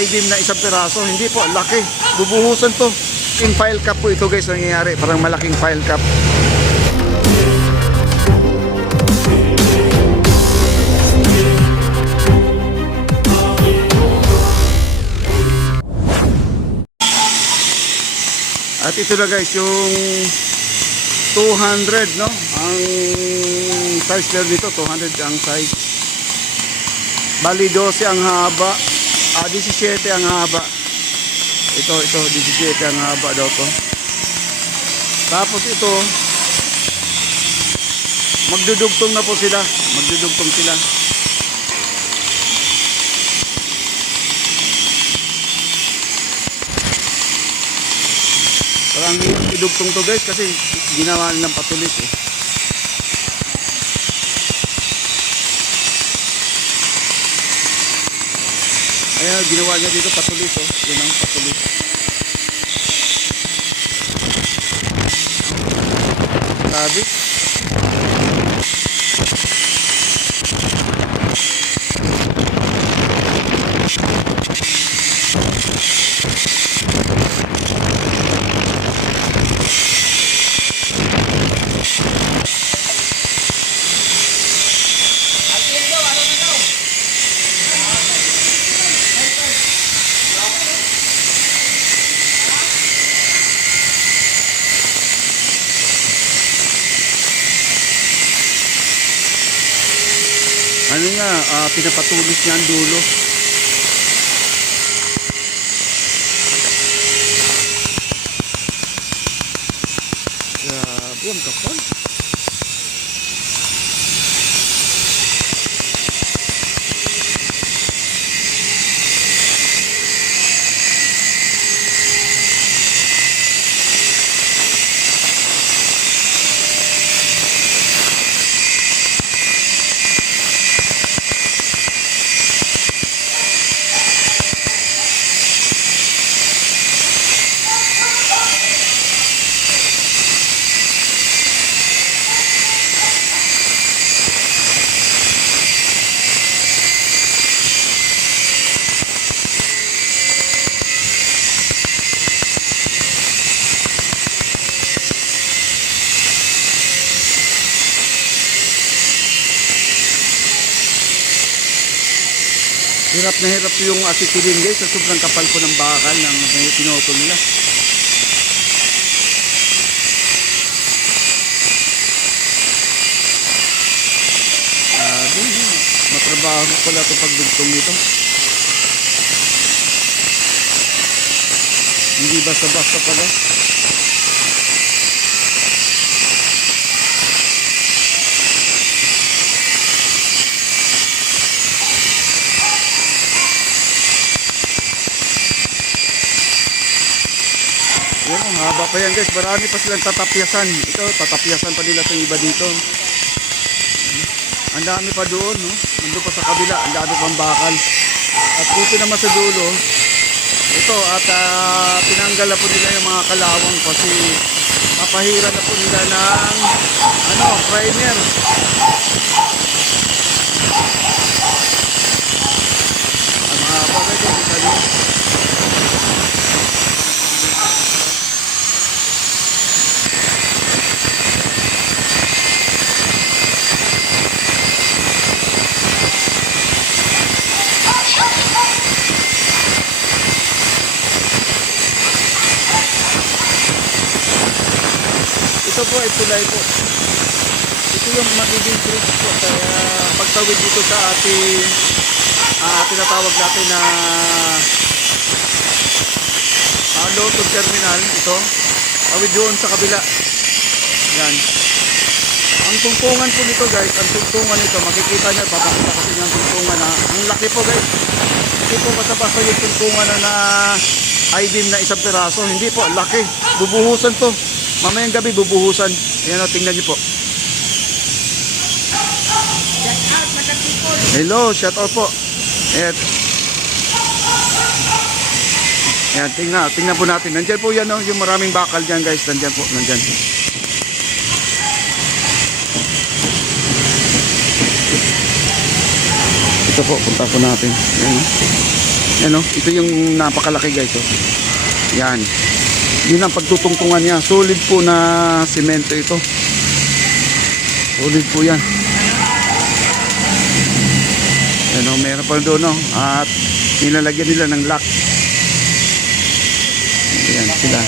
I-beam na isang piraso. Hindi po, laki. Bubuhusan to. Malaking file cap po ito guys, nangyayari. Parang malaking file cap. At ito na guys, yung 200, no? Ang size meron dito, 200 ang size. Bali 12 ang haba, 17 ang haba. Ito 17 ang haba daw to. Tapos ito, magdudugtong na po sila. Magdudugtong sila. Parang idugtong to guys kasi ginawa nilang patulis eh. Ayan, ginawa niya dito patulis oh. Yan ang patulis. Sabi. Ano nga, pinapatulis niya ang dulo. Grabe, ang kapal. Hirap na hirap yung acetilene guys sa sobrang kapal po ng bakal ng pinutol nila. Matrabaho pala ito pagdugtong nito. Hindi basta-basta pala. Yan, haba pa yan guys. Marami pa silang tatapyasan. Ito, tatapyasan pa nila itong iba dito. Ang dami pa doon, no? Nandun pa sa kabila, ang dami pang bakal. At dito naman sa dulo, ito, at tinanggal na po nila yung mga kalawang kasi papahira na po nila ng primer. Ang haba guys, kita nyo. Ito po ay tulay po. Ito yung magiging bridge po. Kaya pagtawid dito sa ating tinatawag natin na load terminal. Ito. Tawid doon sa kabila. Yan. Ang tungtungan po nito guys. Ang tungtungan nito. Makikita nyo. Papakita kasi ng tungtungan na. Ang laki po guys. Hindi po basta-basta yung tungtungan na I-beam na isang piraso. Hindi po. Laki. Bubuhusan to. Mamayang gabi bubuhusan. Ayan o, tingnan niyo po. Hello, shout out po. Ayan. Ayan, tingnan po natin. Nandyan po yan o, yung maraming bakal dyan guys. Nandyan po, nandyan. Ito po, punta po natin. Ayan o. Yan oh, ito yung napakalaki guys oh. Yan. Yun ang pagtutungtungan niya. Solid po na semento ito. Solid po yan. Yan oh, meron pa doon oh. At nilalagyan nila ng lock. Yan sila.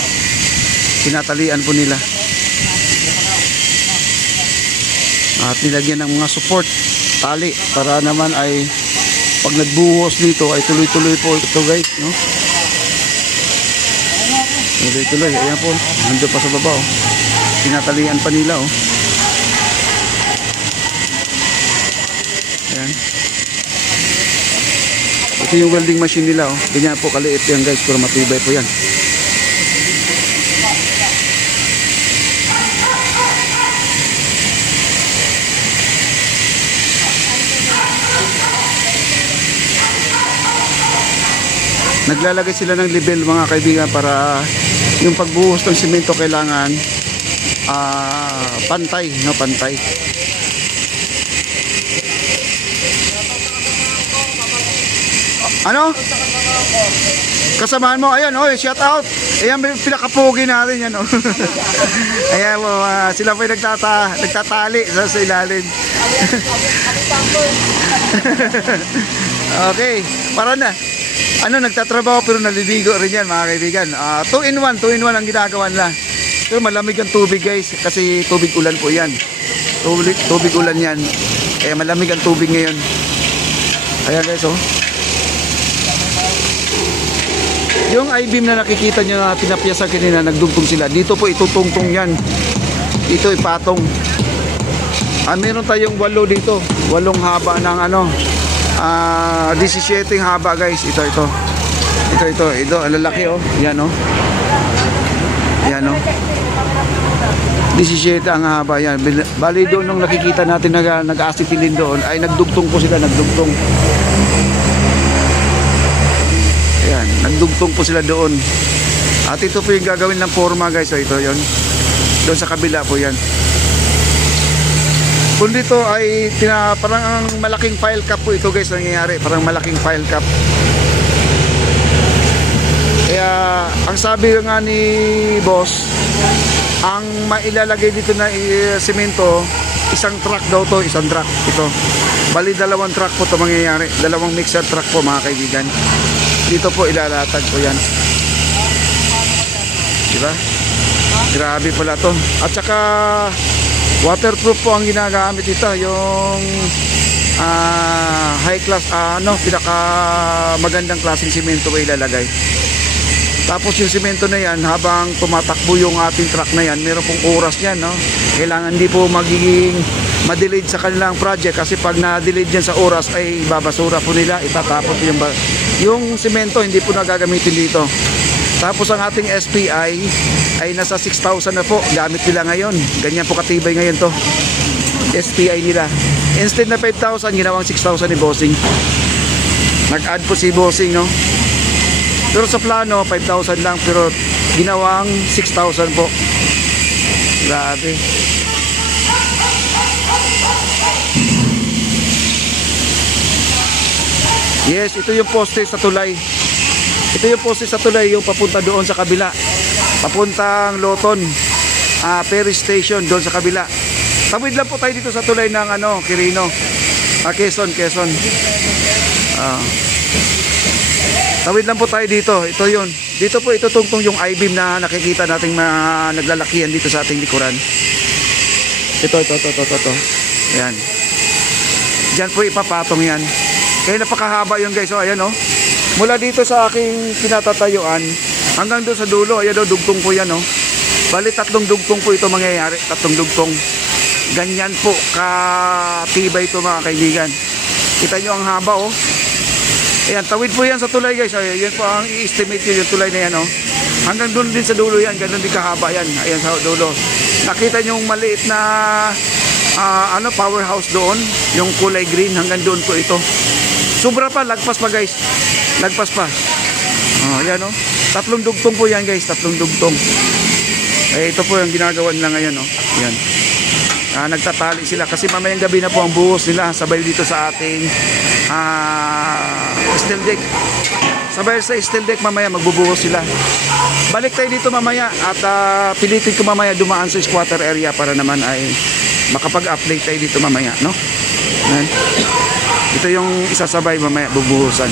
Tinatalian po nila. At nilagyan ng mga support tali para naman ay pag nagbuhos dito ay tuloy-tuloy po ito guys, no? Tuloy-tuloy, ayan po, nandun pa sa baba oh. Tinatalian pa nila oh. Ayan. Ito yung welding machine nila oh. Ganyan po kaliit yan guys, pero matibay po yan. Naglalagay sila ng level mga kaibigan para yung pagbuhos ng simento kailangan pantay, no, pantay. Ano? Kasamahan mo, ayan, oy, shout out. Ayan, pinakapugi natin yan, oh. Ayan mo, sila po yung nagtatali sa ilalim. Okay, para na. Ano, nagtatrabaho pero naliligo rin yan mga kaibigan. 2 in 1 ang ginagawa nila. Pero malamig ang tubig guys kasi tubig ulan po yan. Tubig ulan yan. Kaya malamig ang tubig ngayon. Ayan guys oh. Yung I-beam na nakikita nyo na pinapiyasan kanina, nagdugtong sila. Dito po itutungtong yan. Dito ipatong. Meron tayong 8 dito. 8 haba ng ano. 17 haba guys. Ito ang lalaki oh. Yan oh. Yan oh. 17 ang haba yan. Bali doon nung nakikita natin nag-asitilin doon ay nagdugtong po sila, nagdugtong. Ayan, nagdugtong po sila doon. At ito po yung gagawin ng forma guys. So ito yon. Doon sa kabila po yan. Kung dito ay parang ang malaking file cap po ito guys nangyayari, parang malaking file cap. Kaya ang sabi nga ni boss, ang mailalagay dito na semento, isang truck daw to, isang truck ito. Bali 2 truck po to mangyayari, 2 mixer truck po mga kaibigan. Dito po ilalatag po yan. Diba? Grabe pala to. At saka waterproof po ang ginagamit ito, yung high class, pinaka magandang klaseng simento ko ilalagay. Tapos yung simento na yan, habang tumatakbo yung ating truck na yan, meron pong oras yan, no? Kailangan hindi po magiging ma-delayed sa kanilang project kasi pag na-delayed yan sa oras ay babasura po nila, itatapon yung simento, hindi po nagagamitin dito. Tapos ang ating SPI ay nasa 6,000 na po. Gamit nila ngayon. Ganyan po katibay ngayon to. SPI nila. Instead na 5,000, ginawang 6,000 ni Bossing. Nag-add po si Bossing, no? Pero sa plano, 5,000 lang. Pero ginawang 6,000 po. Grabe. Yes, ito yung poste sa tulay. Ito yung poste sa tulay, yung papunta doon sa kabila. Papuntang Loton, ferry station doon sa kabila. Tawid lang po tayo dito sa tulay ng Quirino. Quezon. Tawid lang po tayo dito. Ito yun. Dito po itutungtong yung I-beam na nakikita nating naglalakihan dito sa ating likuran. Ito. Ayan. Diyan po ipapatong yan. Kaya napakahaba yun guys. So ayan oh. Mula dito sa aking pinatatayuan hanggang doon sa dulo, ayan o, dugtong po yan o. Bali 3 dugtong po ito mangyayari, 3 dugtong. Ganyan po katibay ito mga kaibigan. Kita nyo ang haba o. Ayan, tawid po yan sa tulay guys. Ayan, yan po ang i-estimate yung tulay na yan o. Hanggang doon din sa dulo yan, ganun din kahaba yan. Ayan sa dulo. Nakita nyo yung maliit na powerhouse doon, yung kulay green, hanggang doon po ito. Sobra pa, lagpas pa guys. Lagpas pa. Ayan o. 3 dugtong po yan guys, 3 dugtong. Ito po yung ginagawa nila ngayon o. Ayan. Nagtatali sila kasi mamayang gabi na po ang buhos nila sabay dito sa ating steel deck. Sabay sa steel deck mamaya magbubuhos sila. Balik tayo dito mamaya at pilitin ko mamaya dumaan sa squatter area para naman ay makapag-update tayo dito mamaya, no? Ayan. Ito yung isasabay mamaya bubuhusan.